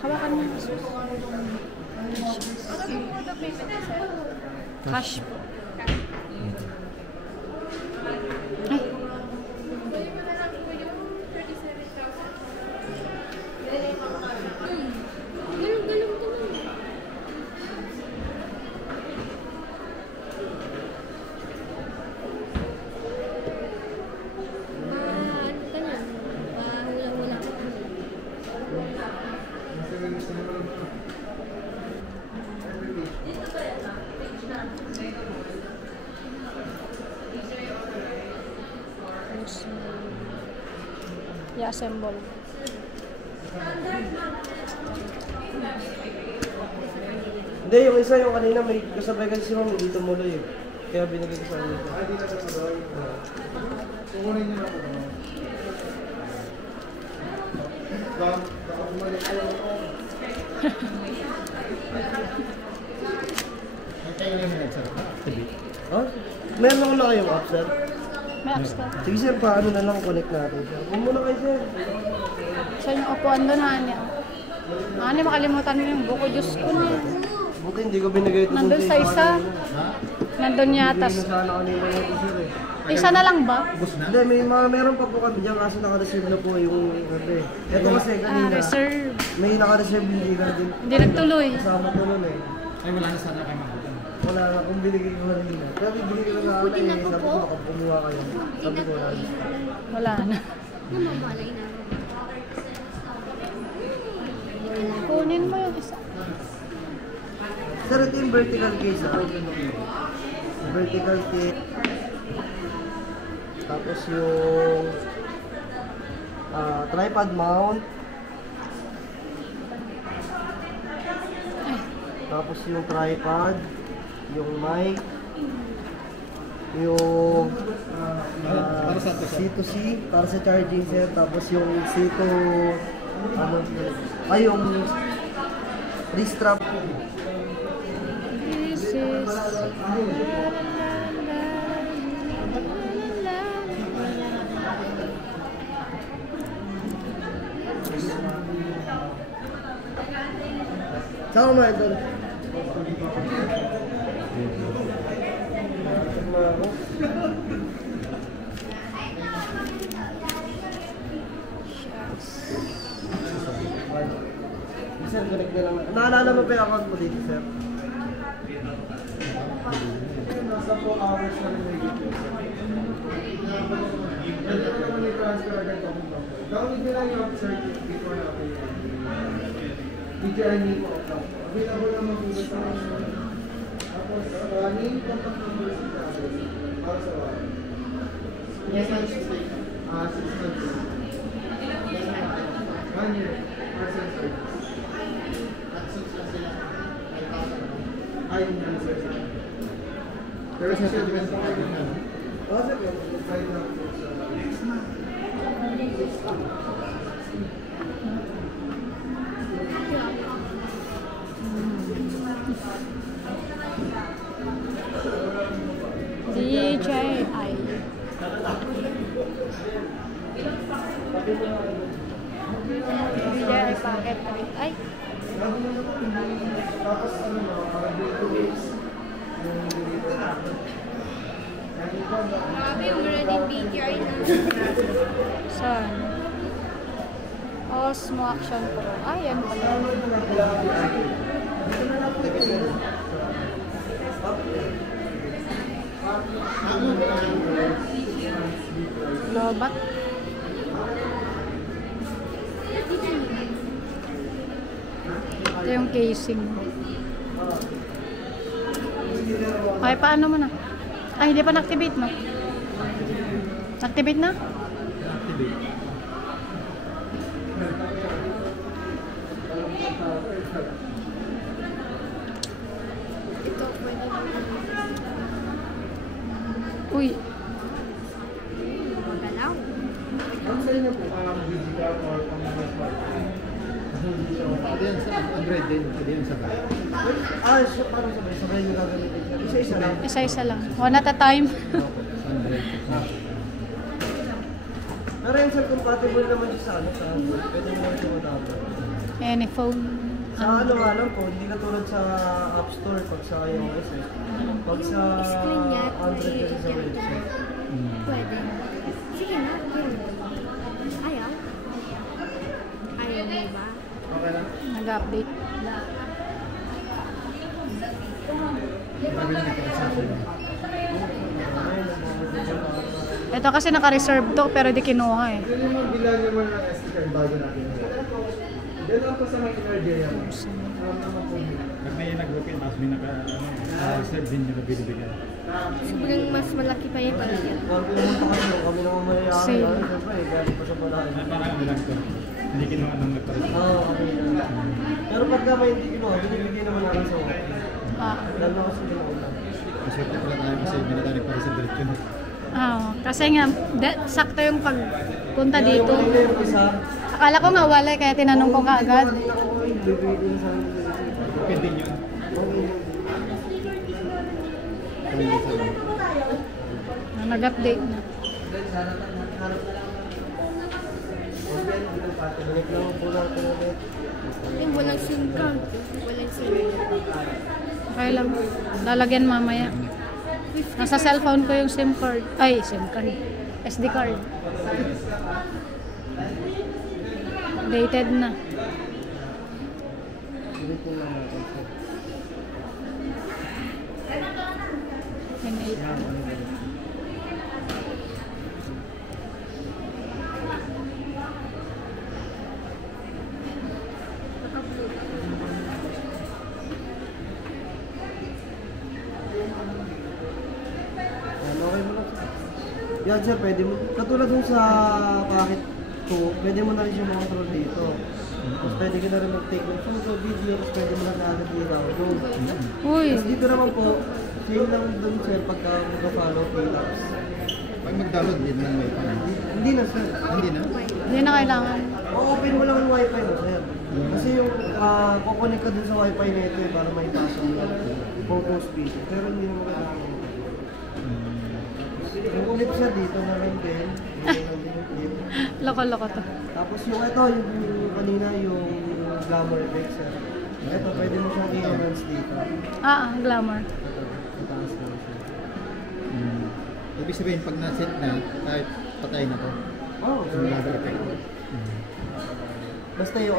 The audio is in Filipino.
Hawakan mo. Cash po. Ay. I-assemble. Hindi, yung isa yung kanina may kasabay kasi si Mami dito mula eh. Kaya binigay ko sa amin. Ay, di na kasabay. Kukunin niyo na po. Baka bumalik ko lang ako. May tayo na yung headset. Oh? Meron ako na kayong app, sir? May apps ka? Sige sir, paano na lang connect natin sir? Kung muna kayo sir. Saan yung upuan doon, Hani? Hani, makalimutan mo yung buko juice ko na yan. Buti hindi ko binigay ito. Nandun sa isa. Nandun yata. Hindi na sana kanina ito sir eh. Isa na lang ba? Hindi, meron pa po kami dyan kasi naka-reserve na po yung ito eh. Ito kasi kanina. Reserve. May naka-reserve hindi ka din. Hindi nagtuloy. Kasama ko nun eh. Ay, wala na sana kayo mag-buka. Wala na, kung binigay ko kanina. Kaya bibigay ko na sa akin eh. Sabi ko makapumuha kayo. Sabi ko wala. Wala na. Kunin mo yung isa. Sir, ito yung vertical case ah. Vertical case. Tapos yung tripod mount. Tapos yung tripod, yung mic, yung C2C para sa charging sir. Tapos yung C2 yung wrist strap. This is... Saan mo ito? Sir, connect na lang. Naalala mo pa yung account mo dito, sir? Nasa 4 hours na rin may dito. Pwede ko naman i-transfer agad ako. Gawin nyo lang yung upsert before natin. BGI name of account. Available naman po sa tapos, name, contact number sa natin para sa wala. Yes, ma'am. 6 months. 1 year. Person service. At 6 months sila. Ay, hindi na sir. Pero sa siya, depends on the time. Oo, sir. Try na po sa next month. DJI. DJI Pocket 3. Ay. Grabe yung ready BGI na. Saan? Osmo Action Pro. Ah, yan pala. Lobat. Ito yung casing. Ay, paano mo na? Ay, hindi pa na-activate mo. Activate na? Activate. Ito, pwede naman. Uy. Magalaw. Ang sa inyo po, digital or smartphone? Pwede yan sa Android din. Pwede yan sa bahay. So parang sabay nyo gagamitin siya. Isa-isa lang. Isa-isa lang. One at a time. Android. Pero yung sir, compatible naman siya sa Android. Pwede mo naman siya madama. Any phone. Sa ano nga lang po, hindi katulad sa App Store pag sa iOS eh. Pag sa Screen niya, Android kasi sa website. Pwede. Sige na, yun. Ayaw? Ayaw mo ba? Okay lang. Nag-update. Marami na nagka-exception. Ito kasi naka-reserve to pero di kinuha eh. Pwede mo bilang naman ng SD card bago natin. Diyan lang po sa may emergency yan. Pag may nag-locate, mas may naka-serve din yung nabibigyan. Sobrang mas malaki pa yung palagyan. Pag pumunta kasi kami naman mayayari. Same. Siyempre, galing pa sa malahan. Parang ano lang ito. Hindi kinuha nung nagpa-reserve. Oo, kami lang. Pero pagka may hindi kinuha, binibigyan naman namin sa mga. Ah. Lalo na kasi kinuha. Kasi pala tayo kasi may natanig nagpa-reserve direct yun. Kasi nga, sakto yung pagpunta Kaya dito. yung kanina yung isa, Akala ko nga wala kaya tinanong ko kaagad. kanina ko bibigyan sa amin. Depende yun. Nag-update na. Balik lang po natin ulit. Yung walang SIM card. Walang SIM card. Okay lang. Lalagyan mamaya. Nasa cellphone ko yung SIM card. Ay, SIM card. SD card. Dated na. Balik po lang natin. Okay mo lang. Yan sir, pwede mo. Katulad dun sa packet 2, pwede mo na rin siya makontrol dito. Tapos pwede ka na rin mag-take ng photo, video, tapos pwede mo na natin i-download. Uy, Tapos dito naman po, same lang dun sir pagka mag-follow pay-ups. Pag mag-download din ng wifi. Hindi na sir. Hindi na? hindi na kailangan. O-open mo lang yung wifi mo sir. Kasi yung kukunik ka dun sa wifi na ito para may pasok yung photos video. Pero hindi naman kailangan. Yung clip sir dito na rin din. Yung clip. Loko-loko to. Tapos yung ito, yung kanina yung glamour effect sir. Ito, pwede mo siyang i-enhance dito. Glamour. Ito, itaas lang siya. Ibig sabihin, pag na-set na, kahit patay na to. Oh, Yung level effect. basta yung